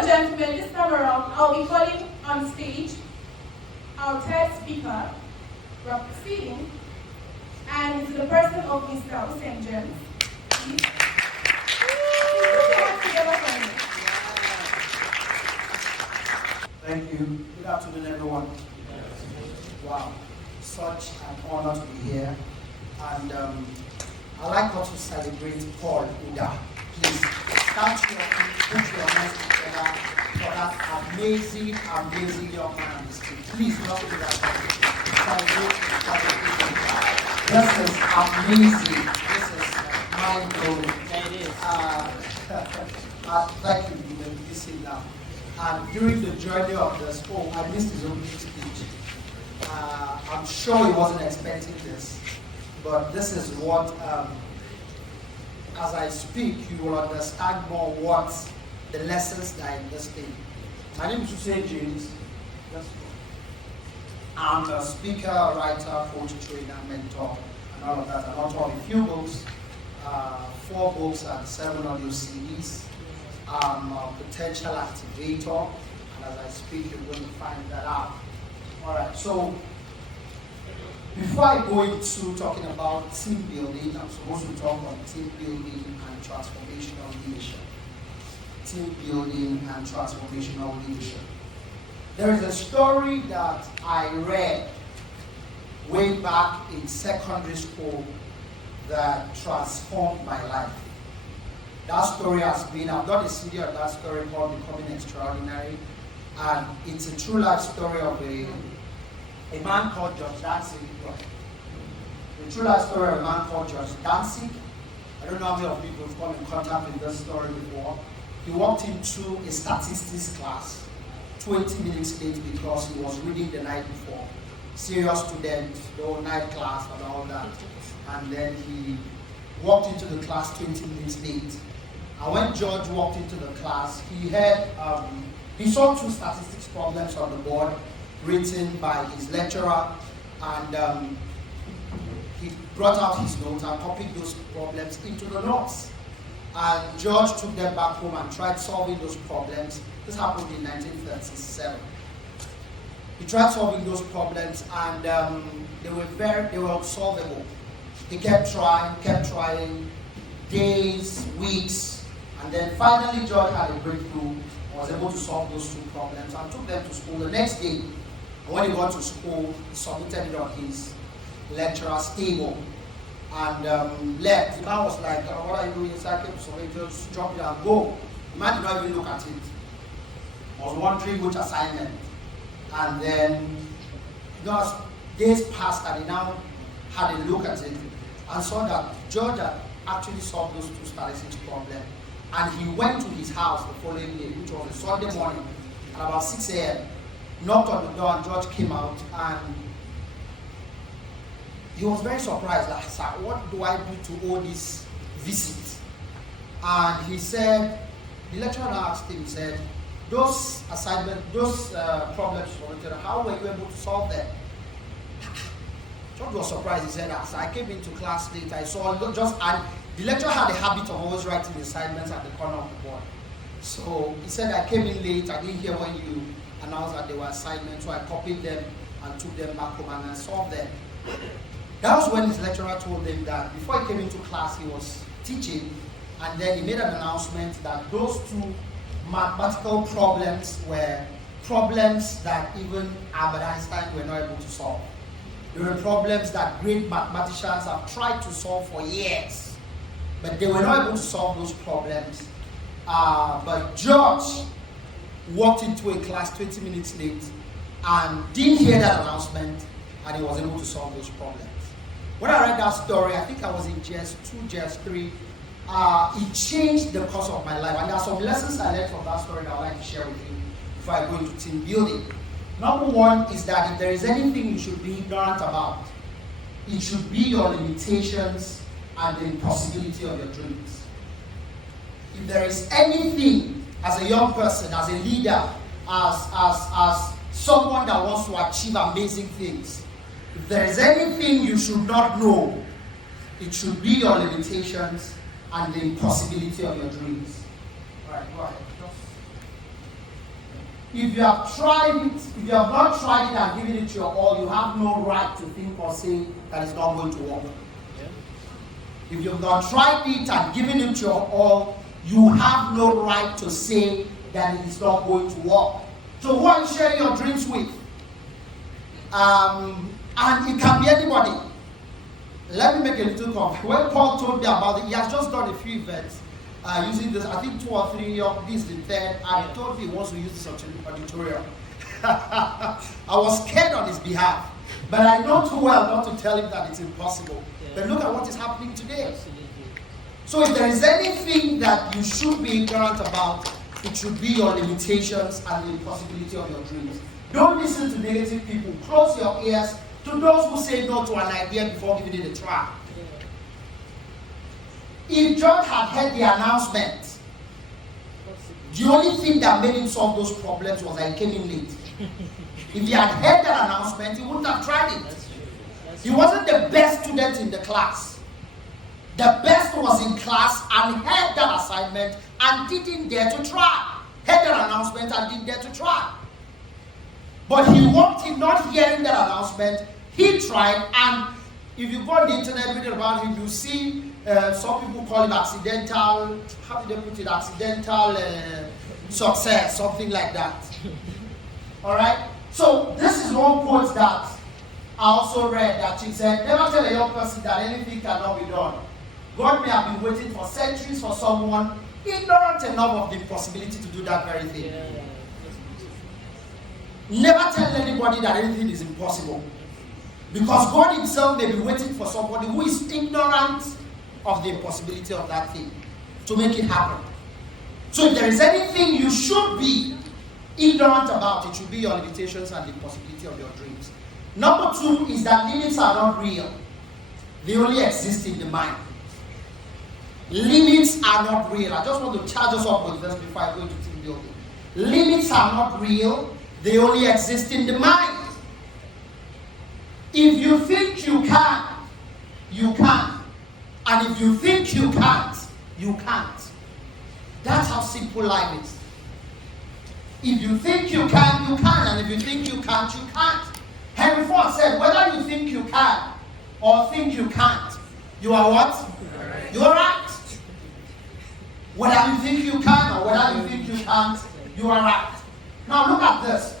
and gentlemen, this time around, I'll be calling on stage our third speaker, Rob Proceeding, and it's the person of Mr. Usen James. Please. Thank you. Good afternoon, everyone. Wow, such an honor to be here. And I'd like us to celebrate Paul Uda. Please stand to your feet, put your hands together for that amazing, amazing young man on the street. Please don't do that. This is amazing. This is mind-blowing. It is. Thank you, you may sit down. And during the journey of this, I missed his opening speech. I'm sure he wasn't expecting this, but this is what, as I speak, you will understand more what the lessons that are in this thing. My name is Usen James. I'm a speaker, writer, coach, trainer, mentor, and all of that. I'm author of a few books, 4 books and 7 audio CDs. I'm a potential activator, and as I speak, you're going to find that out. All right, so before I go into talking about team building, I'm supposed to talk on team building and transformational leadership. Team building and transformational leadership. There is a story that I read way back in secondary school that transformed my life. That story has been, I've done a CD of that story called Becoming Extraordinary, and it's a true life story of a man called George Danzig. The true life story of a man called George Danzig. I don't know how many of you have come in contact with this story before. He walked into a statistics class 20 minutes late because he was reading the night before. Serious student, the whole night class and all that. And then he walked into the class 20 minutes late. And when George walked into the class, he saw 2 statistics problems on the board written by his lecturer, and he brought out his notes and copied those problems into the notes. And George took them back home and tried solving those problems. This happened in 1937. He tried solving those problems, and they were unsolvable. He kept trying, days, weeks, and then finally George had a breakthrough and was able to solve those 2 problems and took them to school the next day. And when he got to school, he submitted it on his lecturer's table and left. The man was like, what are you doing? I came to submit, just drop it and go. The man did not even look at it. I was wondering which assignment. And then, as days passed and he now had a look at it and saw that George had actually solved those 2 statistics problems. And he went to his house the following day, which was a Sunday morning, at about 6 a.m. Knocked on the door and George came out, and he was very surprised. Like, sir, what do I do to owe this visit? And he said, the lecturer asked him, he said, those assignments, those problems, how were you able to solve them? George was surprised. He said, as I came into class late, I saw and the lecturer had a habit of always writing the assignments at the corner of the board. So he said, I came in late, I didn't hear when you announced that they were assignments, so I copied them and took them back home and I solved them. That was when his lecturer told him that before he came into class, he was teaching, and then he made an announcement that those 2 mathematical problems were problems that even Albert Einstein were not able to solve. They were problems that great mathematicians have tried to solve for years, but they were not able to solve those problems. But George walked into a class 20 minutes late and didn't hear that announcement, and he was able to solve those problems. When I read that story, I think I was in GS2, GS3, it changed the course of my life. And there are some lessons I learned from that story that I'd like to share with you before I go into team building. Number 1 is that if there is anything you should be ignorant about, it should be your limitations and the impossibility of your dreams. If there is anything as a young person, as a leader, as someone that wants to achieve amazing things, if there is anything you should not know, it should be your limitations and the impossibility of your dreams. All right, go ahead. if you have tried it, if you have not tried it and given it your all, you have no right to think or say that it's not going to work. Yeah. If you have not tried it and given it your all, you have no right to say that it is not going to work. So who are you sharing your dreams with? And it can be anybody. Let me make a little comment. When Paul told me about it, he has just done a few events using this, I think 2 or 3 of this, the third, and he told me he wants to use this auditorium. I was scared on his behalf, but I know too well not to tell him that it's impossible. Yeah. But look at what is happening today. Absolutely. So if there is anything that you should be ignorant about, it should be your limitations and the impossibility of your dreams. Don't listen to negative people. Close your ears to those who say no to an idea before giving it a try. If John had heard the announcement, the only thing that made him solve those problems was that he came in late. If he had heard that announcement, he wouldn't have tried it. He wasn't the best student in the class. The best was in class and heard that assignment and didn't dare to try. Heard that announcement and didn't dare to try. But he walked in not hearing that announcement. He tried, and if you go on the internet reading about him, you see some people call him accidental, how do they put it, accidental success, something like that. Alright? So this is one quote that I also read, that she said, never tell a young person that anything cannot be done. God may have been waiting for centuries for someone ignorant enough of the possibility to do that very thing. Never tell anybody that anything is impossible. Because God himself may be waiting for somebody who is ignorant of the impossibility of that thing to make it happen. So if there is anything you should be ignorant about, it should be your limitations and the impossibility of your dreams. Number 2 is that limits are not real. They only exist in the mind. Limits are not real. I just want to charge us up with this before I go into team building. Limits are not real. They only exist in the mind. If you think you can, you can. And if you think you can't, you can't. That's how simple life is. If you think you can, you can. And if you think you can't, you can't. Henry Ford said, whether you think you can or think you can't, you are what? Right. You are right. Whether you think you can or whether you think you can't, you are right. Now look at this.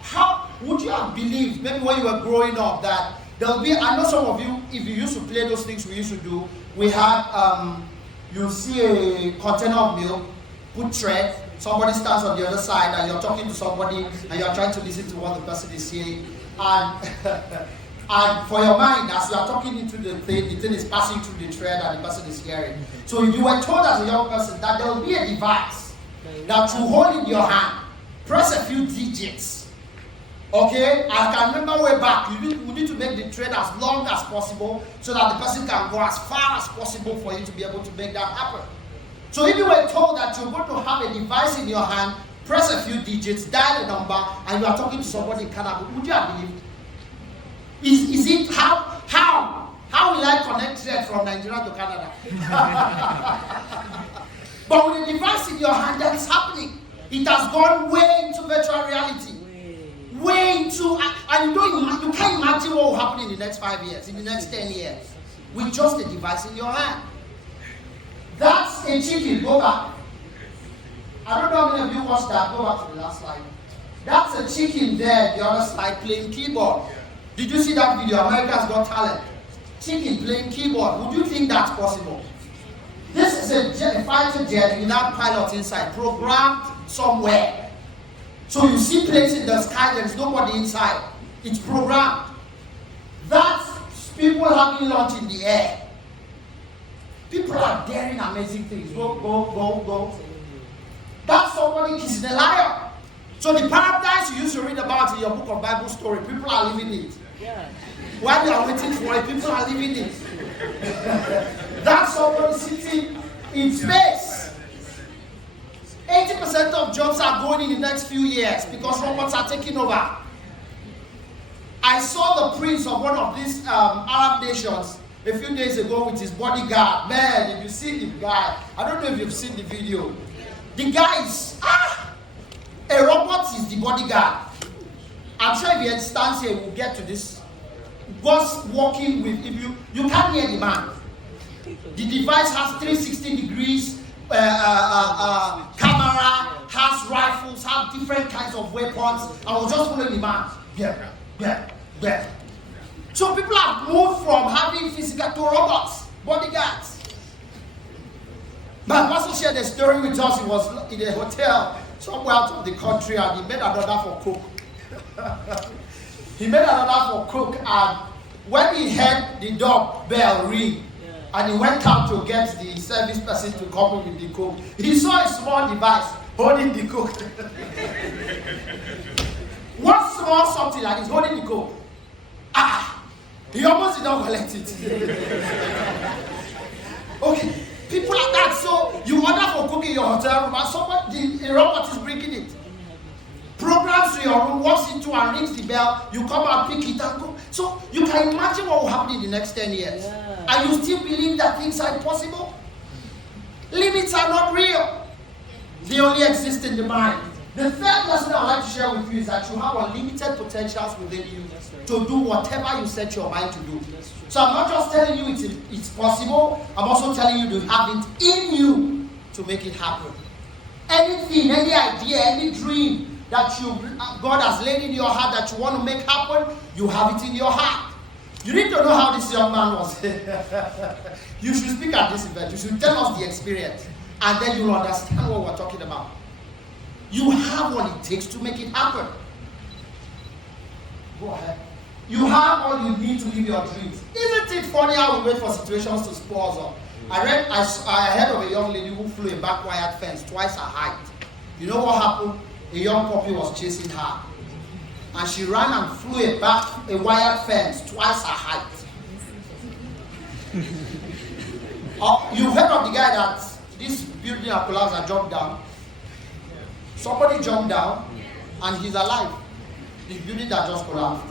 How would you have believed, maybe when you were growing up, that there'll be, I know some of you, if you used to play those things we used to do, we had, you see a container of milk, put thread, somebody stands on the other side and you're talking to somebody and you're trying to listen to what the person is saying. And, and for your mind, as you are talking into the thing is passing through the thread and the person is hearing. So if you were told as a young person that there will be a device that you hold in your hand, press a few digits. Okay, I can remember way back, we need to make the thread as long as possible so that the person can go as far as possible for you to be able to make that happen. So if you were told that you're going to have a device in your hand, press a few digits, dial a number, and you are talking to somebody in Canada, would you have believed? Is it how will I connect thread from Nigeria to Canada? But with a device in your hand, that is happening. It has gone way into virtual reality. Way into, and you can't imagine what will happen in the next 5 years, in the next 10 years, with just a device in your hand. That's a chicken. Go back. I don't know how many of you watched that. Go back to the last slide. That's a chicken there, the other slide, playing keyboard. Did you see that video? America's Got Talent. Chicken playing keyboard. Would you think that's possible? This is a fighter jet without pilot inside, programmed somewhere. So you see planes in the sky, there's nobody inside. It's programmed. That's people having lunch in the air. People are daring amazing things. Go. That's somebody kissing a lion. So the paradise you used to read about in your book of Bible story, people are living it. Yeah. While they are waiting for it, people are living it. That's somebody sitting in space. 80% of jobs are going in the next few years because robots are taking over. I saw the prince of one of these Arab nations a few days ago with his bodyguard. Man, if you see the guy, I don't know if you've seen the video. The guy is, a robot is the bodyguard. I'm sure if he stands here, we'll get to this. God's working with, if you can't hear the man. The device has 360 degrees camera, has rifles, has different kinds of weapons. I was just following the man. Yeah. So people have moved from having physical to robots, bodyguards. My pastor shared a story with us. He was in a hotel somewhere out of the country and he made another for cook. And when he heard the doorbell ring and he went out to get the service person to come with the cook, he saw a small device holding the cook. One small something that is holding the cook. He almost did not collect it. Okay, people like that. So you order for cook in your hotel room and a robot is bringing it. Programs to your room, walks into and rings the bell, you come and pick it and go. So you can imagine what will happen in the next 10 years. Yeah. And you still believe that things are impossible? Limits are not real. They only exist in the mind. The third lesson I'd like to share with you is that you have unlimited potentials within you to do whatever you set your mind to do. So I'm not just telling you it's possible, I'm also telling you to have it in you to make it happen. Anything, any idea, any dream that God has laid in your heart that you want to make happen, you have it in your heart. You need to know how this young man was. You should speak at this event. You should tell us the experience, and then you'll understand what we're talking about. You have what it takes to make it happen. Go ahead. You have all you need to live your dreams. Isn't it funny how we wait for situations to spur us up? I heard of a young lady who flew a back-wired fence twice her height. You know what happened? A young puppy was chasing her. And she ran and flew a wired fence twice her height. You've heard of the guy that this building had collapsed and jumped down. Somebody jumped down and he's alive. The building that just collapsed.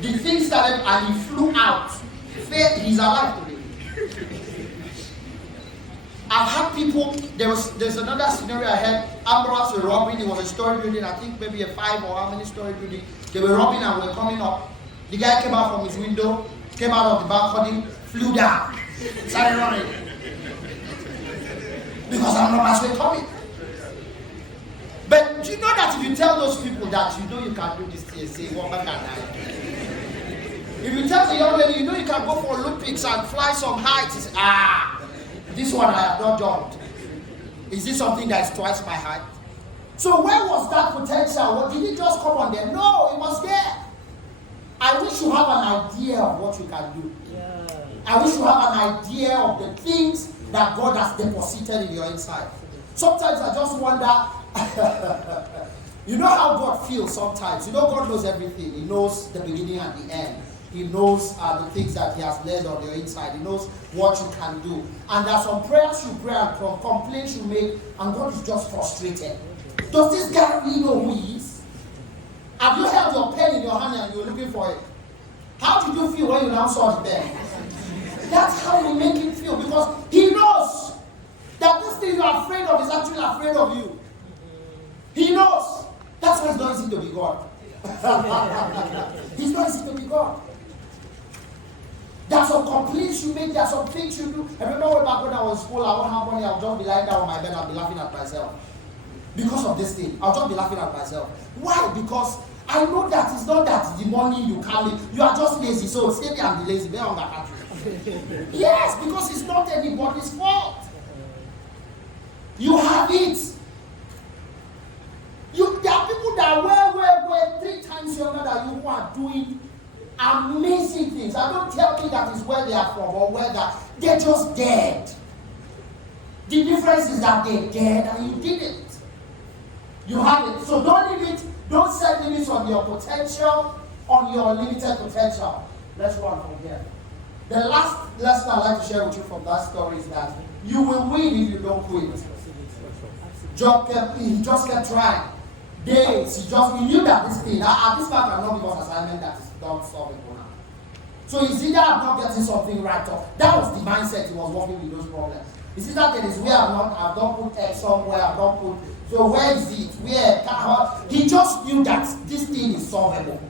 The thing started and he flew out. He's alive today. I've had people, there's another scenario I had. Ambulance were robbing. It was a story building, I think maybe a 5 or how many story building. They were robbing and were coming up. The guy came out from his window, came out of the balcony, flew down, started running. Because ambulance were coming. But do you know that if you tell those people that you know you can do this thing, say, what can I? If you tell the young lady you know you can go for Olympics and fly some heights, this one I have not jumped. Is this something that is twice my height? So where was that potential? Well, did it just come on there? No, it was there. I wish you have an idea of what you can do. Yeah. I wish you have an idea of the things that God has deposited in your inside. Sometimes I just wonder, you know how God feels sometimes. You know God knows everything. He knows the beginning and the end. He knows the things that he has laid on your inside. He knows what you can do. And there are some prayers you pray and some complaints you make, and God is just frustrated. Does this guy really know who he is? Have you held your pen in your hand and you were looking for it? How did you feel when you now saw the pen? That's how we make him feel, because he knows that this thing you're afraid of is actually afraid of you. He knows. That's why it's not easy to be God. It's not easy to be God. There are some complaints you make, there are some things you do. I remember back when I was in school, I won't have money, I'll just be lying down on my bed and be laughing at myself. Because of this thing, I'll just be laughing at myself. Why? Because I know that it's not that the money you carry, you are just lazy, so stay there and be lazy. Yes, because it's not anybody's fault. You have it. There are people that were 3 times younger than you who are doing amazing things. I don't tell me that is where they are from or where they're just dead. The difference is that they're dead and you didn't. You have it. So don't limit, don't set limits on your potential, on your limited potential. Let's run from here. The last lesson I'd like to share with you from that story is that you will win if you don't quit. He just kept trying. Days, he knew that this thing, this man cannot give us assignment that is not solving for now. So he's either not getting something right or that was the mindset he was working with those problems. It's either there is where I've not put X somewhere, I've not put. So where is it? Where? He just knew that this thing is solvable.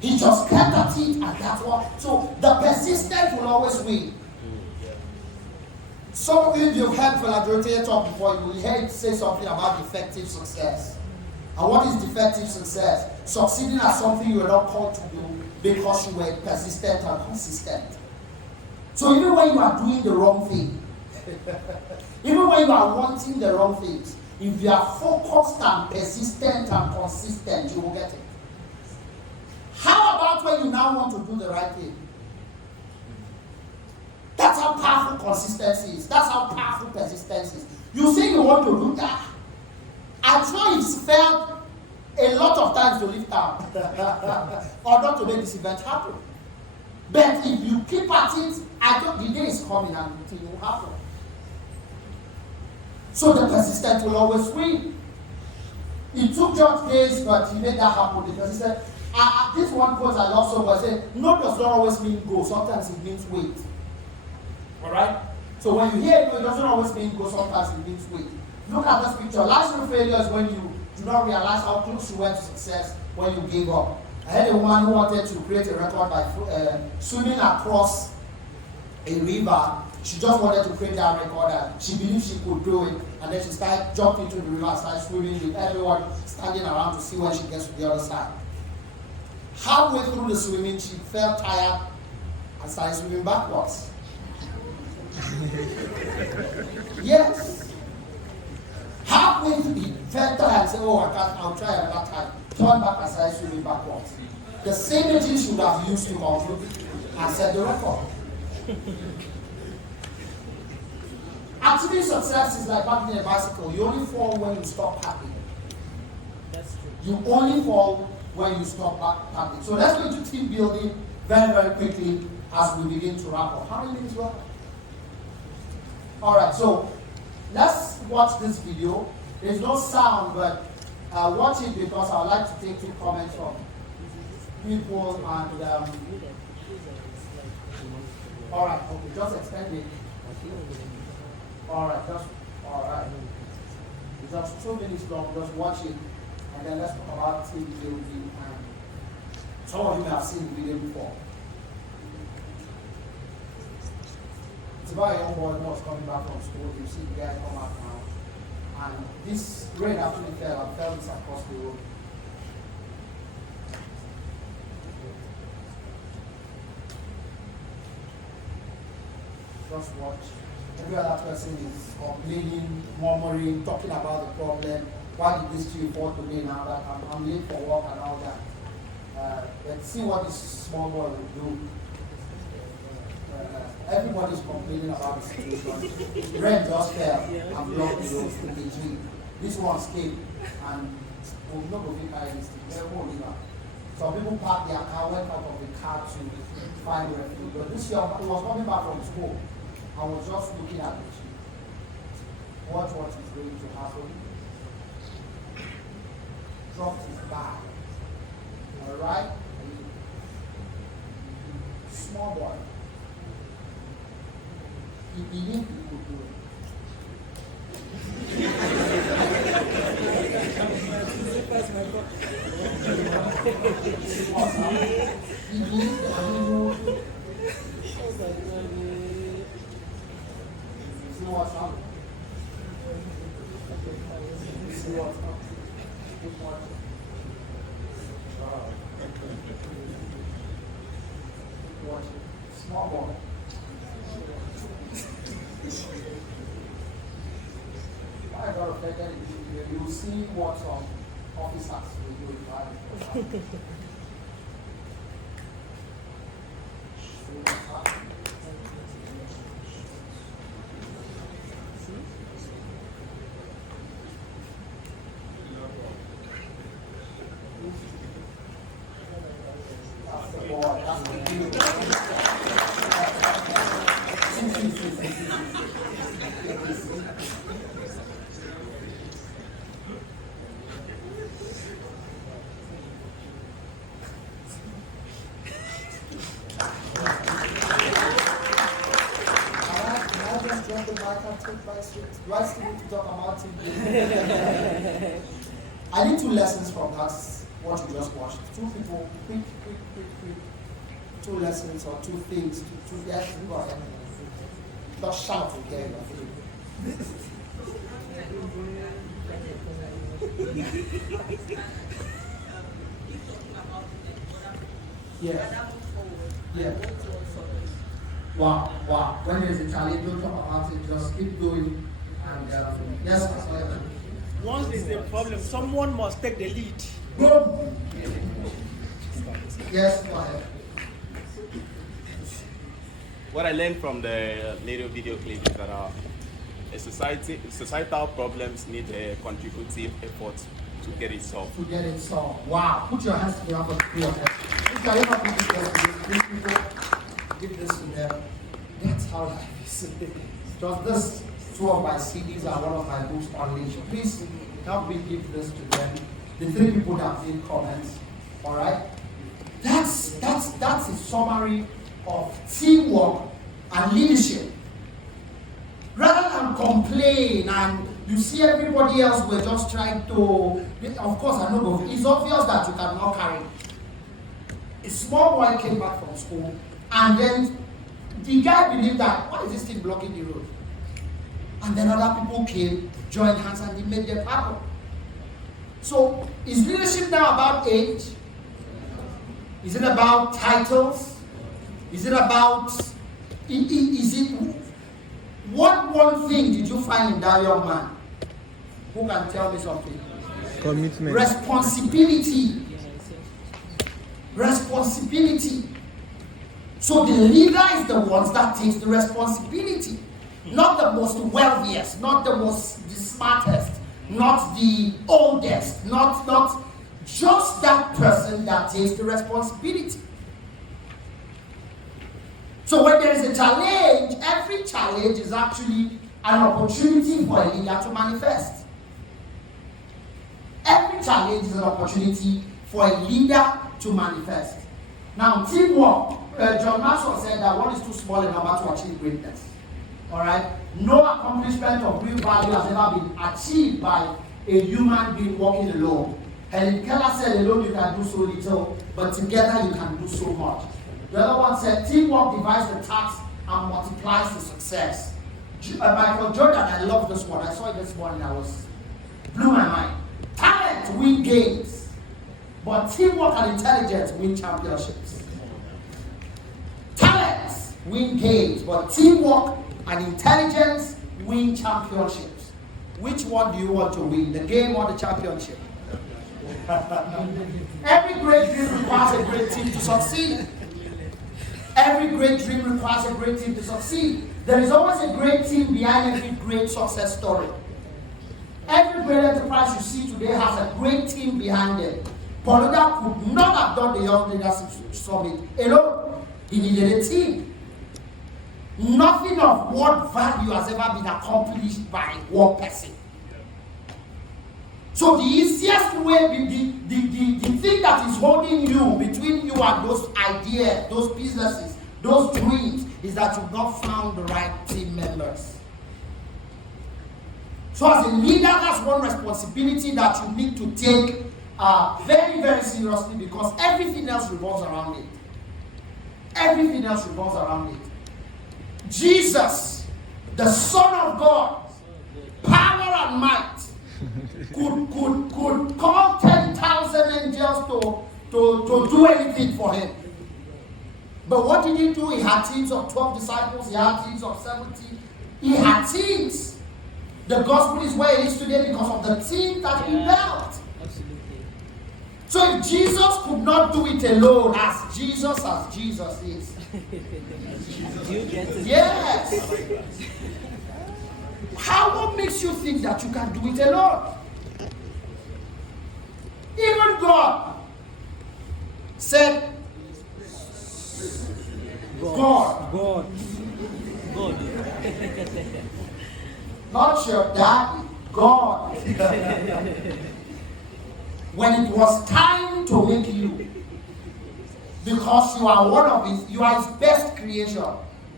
He just kept at it, and that's what. So the persistence will always win. Some of you've heard Philadelphia talk before. You will hear it say something about defective success. And what is defective success? Succeeding at something you were not called to do because you were persistent and consistent. So even when you are doing the wrong thing, even when you are wanting the wrong things, if you are focused and persistent and consistent, you will get it. How about when you now want to do the right thing? That's how powerful consistency is. That's how powerful persistence is. You say you want to do that. I'm sure it's felt a lot of times to lift up or not to make this event happen. But if you keep at it, the day is coming and it will happen. So the persistent will always win. It took George days, but he made that happen because he said, this one quote I love so much, said, no does not always mean go, sometimes it means wait. Alright? So when you hear no, it doesn't always mean go, sometimes it means wait. Look at this picture. Last real failure is when you do not realize how close you went to success when you gave up. I had a woman who wanted to create a record by swimming across a river. She just wanted to create that record and she believed she could do it. And then she started jumping into the river and started swimming with everyone standing around to see when she gets to the other side. Halfway through the swimming, she felt tired and started swimming backwards. Yes. Halfway through, he felt tired and said, oh, I'll try another time. Turn back and started swimming backwards. The same engine she would have used to conclude and set the record. Achieving success is like riding a bicycle. You only fall when you stop tapping. That's true. You only fall when you stop tapping. So let's go to team building very, very quickly as we begin to wrap up. How many minutes left? Alright, so let's watch this video. There's no sound, but watch it because I would like to take 2 comments from people and alright, okay, just extend it. Alright, it's just 2 minutes long, just watch it and then let's talk about team building. And some of you may have seen the video before. It's about a young boy who was coming back from school. You see the guy come out now. And this rain actually fell and fell this across the road. Just watch. Every other person is complaining, murmuring, talking about the problem. Why did this tree fall today now that I'm late for work and all that? Let's see what this small boy will do. Everybody's complaining about the situation. Rain just fell and blocked the road with the tree. This one escaped and we'll not go carry this thing. Some people parked their car, went out of the car to find refuge. But this young man was coming back from school. I was just looking at the tree. Watch what is going to happen. Dropped his bag. Alright? Small boy. He believed he could do it. He believed that he would. See what's happening. See what's happening. Keep watching. Keep watching. Small boy. I got offended. You will see what some officers will do if I see what's happening. That's the boy. That's the deal. take my seat. Do I still need to talk about it? I need 2 lessons from that, what you just watched. 2 people, quick. 2 lessons or 2 things. 2 yes, go ahead. Just shout again. Yeah. Yeah. Wow. When there's a challenge, don't talk about it. Just keep going. And yes, Pastor. Once there's a problem, someone must take the lead. Go. Yes, go ahead. What I learned from the little video clip is that societal problems need a contributive effort to get it solved. Wow. Put your hands together for 3 of them. Can you ever put this together? Give this to them. That's how life is. Just this 2 of my CDs are 1 of my books unleashed. Please help me give this to them. The 3 people that made comments. Alright? That's a summary of teamwork and leadership. Rather than complain and you see everybody else were just trying to, of course I know it's obvious that you cannot carry. A small boy came back from school and then the guy believed that, why is this thing blocking the road? And then other people came, joined hands and they made them happen. So is leadership now about age? Is it about titles? Is it about, what one thing did you find in that young man? Who can tell me something? Commitment. Responsibility. So the leader is the one that takes the responsibility. Not the most wealthiest, not the smartest, not the oldest, not just that person that takes the responsibility. So when there is a challenge, every challenge is actually an opportunity for a leader to manifest. Every challenge is an opportunity for a leader to manifest. Now, teamwork, John Maxwell said that one is too small a number to achieve greatness. Alright? No accomplishment of real value has ever been achieved by a human being working alone. Helen Keller said, alone you can do so little, but together you can do so much. The other one said, teamwork divides the task and multiplies the success. Michael Jordan, I love this one. I saw it this morning, blew my mind. Talent win games, but teamwork and intelligence win championships. Talent win games, but teamwork and intelligence win championships. Which one do you want to win, the game or the championship? Every great dream requires a great team to succeed. Every great dream requires a great team to succeed. There is always a great team behind every great success story. Every great enterprise you see today has a great team behind it. Poluda could not have done the Young Leaders Summit alone. He needed a team. Nothing of what value has ever been accomplished by one person. So the easiest way, the thing that is holding you, between you and those ideas, those businesses, those dreams, is that you've not found the right team members. So as a leader, that's one responsibility that you need to take very, very seriously, because everything else revolves around it. Everything else revolves around it. Jesus, the Son of God, power and might, could call 10,000 angels to do anything for him. But what did he do? He had teams of 12 disciples, he had teams of 70, he had teams. The gospel is where it is today because of the team that he built. So if Jesus could not do it alone, as Jesus is. Yes. What makes you think that you can do it alone? Even God said, God. Not your daddy, God. When it was time to make you, because you are one of his, you are his best creation.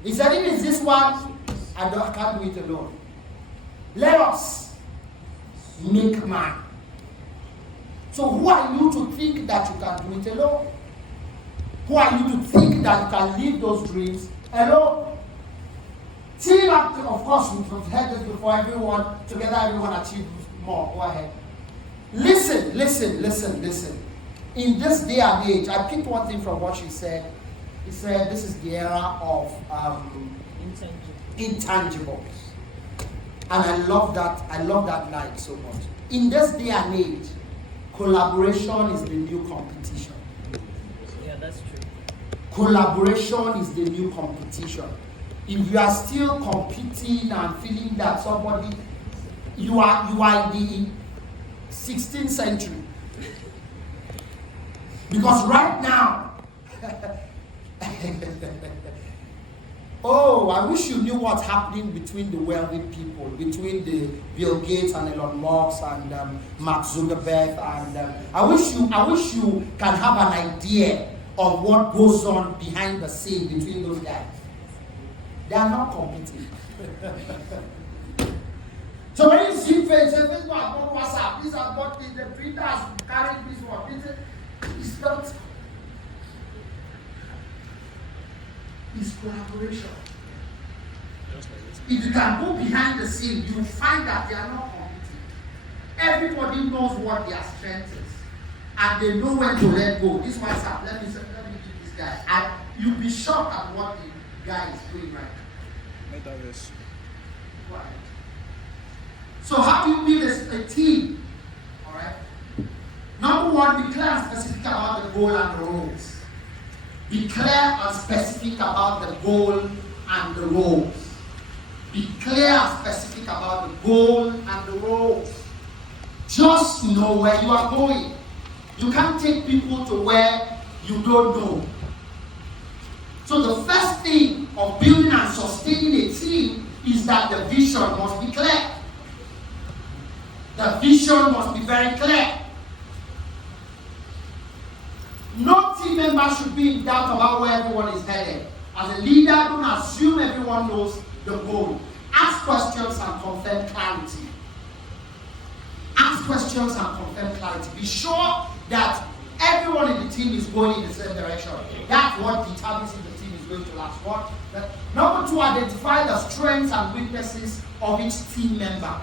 He said, if it's this one, I can't do it alone. Let us make man. So who are you to think that you can do it alone? Who are you to think that you can live those dreams alone? Team up, of course, we've heard this before. Together everyone achieves more. Go ahead. Listen. In this day and age, I picked one thing from what she said. He said this is the era of intangibles. And I love that line so much. In this day and age, collaboration is the new competition. Yeah, that's true. Collaboration is the new competition. If you are still competing and feeling that somebody, you are in the 16th century. Because right now, oh, I wish you knew what's happening between the wealthy people, between the Bill Gates and Elon Musk and Mark Zuckerberg, and I wish you can have an idea of what goes on behind the scene between those guys. They are not competing. So when you see Facebook, I bought WhatsApp, this I bought this, the printers carrying this one, it's not. It's collaboration. If you can go behind the scene, you find that they are not competing. Everybody knows what their strength is, and they know when to let go. This WhatsApp, let me give this guy. And you'll be shocked at what the guy is doing right now. Metaverse. Right. So how do you build a team? All right. Number one, be clear and specific about the goal and the roles. Be clear and specific about the goal and the roles. Be clear and specific about the goal and the roles. Just know where you are going. You can't take people to where you don't know. So the first thing of building and sustaining a team is that the vision must be clear. The vision must be very clear. No team member should be in doubt about where everyone is headed. As a leader, don't assume everyone knows the goal. Ask questions and confirm clarity. Ask questions and confirm clarity. Be sure that everyone in the team is going in the same direction. That's what determines if the team is going to last. Number two, identify the strengths and weaknesses of each team member.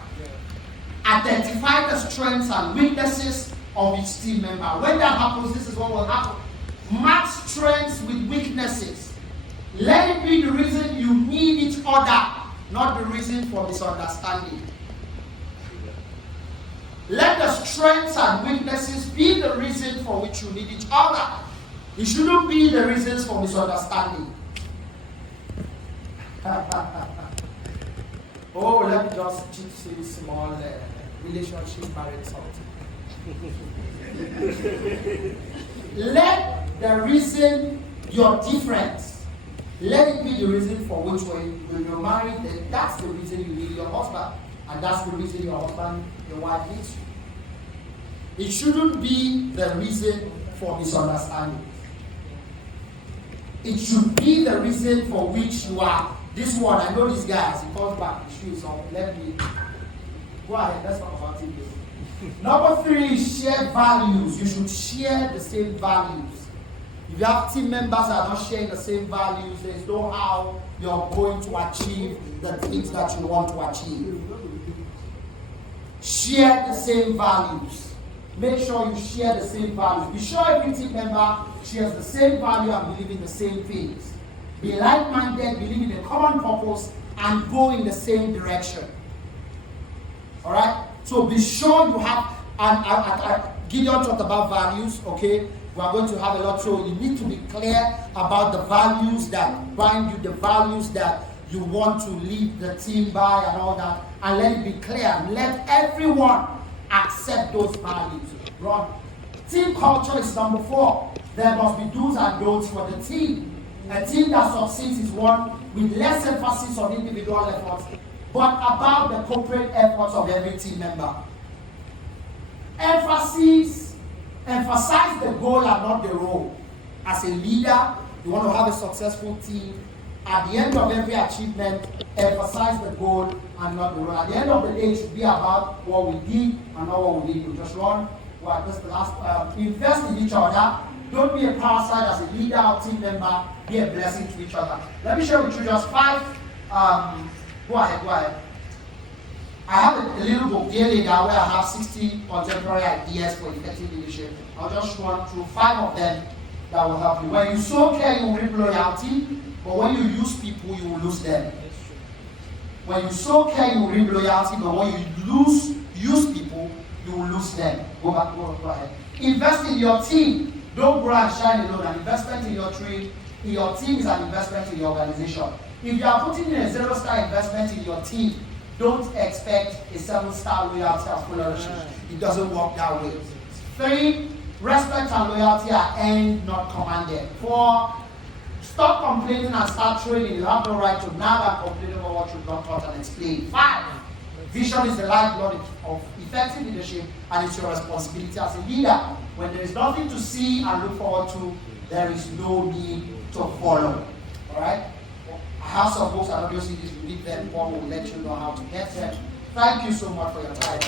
Identify the strengths and weaknesses of each team member. When that happens, this is what will happen. Match strengths with weaknesses. Let it be the reason you need each other, not the reason for misunderstanding. Let the strengths and weaknesses be the reason for which you need each other. It shouldn't be the reasons for misunderstanding. Oh, let me just teach you small relationship marriage something. Let the reason you're different, let it be the reason for which when you're married, then that's the reason you need your husband. And that's the reason your husband, your wife needs you. It shouldn't be the reason for misunderstanding. It should be the reason for which you are. This one, I know this guy, as he comes back, the shoes on, let me go ahead, let's talk about it. Number three is share values. You should share the same values. If you have team members that are not sharing the same values, there's no how you're going to achieve the things that you want to achieve. Share the same values. Make sure you share the same values. Be sure every team member shares the same value and believe in the same things. Be like-minded, believe in a common purpose, and go in the same direction. Alright? So be sure you have, and Gideon talked about values, okay? We are going to have a lot, so you need to be clear about the values that bind you, the values that you want to lead the team by and all that, and let it be clear. Let everyone accept those values. Run. Team culture is number 4. There must be do's and don'ts for the team. A team that succeeds is one with less emphasis on individual efforts, but about the corporate efforts of every team member. Emphasize the goal and not the role. As a leader, you want to have a successful team, at the end of every achievement, emphasize the goal and not the run. At the end of the day, it should be about what we did and not what we didn't. Just run. Well, this the last. Invest in each other. Don't be a parasite as a leader or team member. Be a blessing to each other. Let me share with you just 5. Go ahead. I have a little book, Dear Leader, where I have 60 contemporary ideas for effective leadership. I'll just run through 5 of them that will help you. When you sow care, you will reap loyalty, but when you use people, you will lose them. When you sow care, you will reap loyalty, but when you use people, you will lose them. Go ahead. Invest in your team. Don't grow and shine alone. An investment in your team is an investment in your organization. If you are putting in a 0-star investment in your team, don't expect a 7-star loyalty and fellowship. It doesn't work that way. 3, respect and loyalty are earned, not commanded. 4, stop complaining and start trading. You have no right to nag and complain about what you've not taught and explain. 5, vision is the lifeblood of effective leadership, and it's your responsibility as a leader. When there is nothing to see and look forward to, there is no need to follow. All right? I have some books, I don't know if you read them, Paul will let you know how to get them. Thank you so much for your time.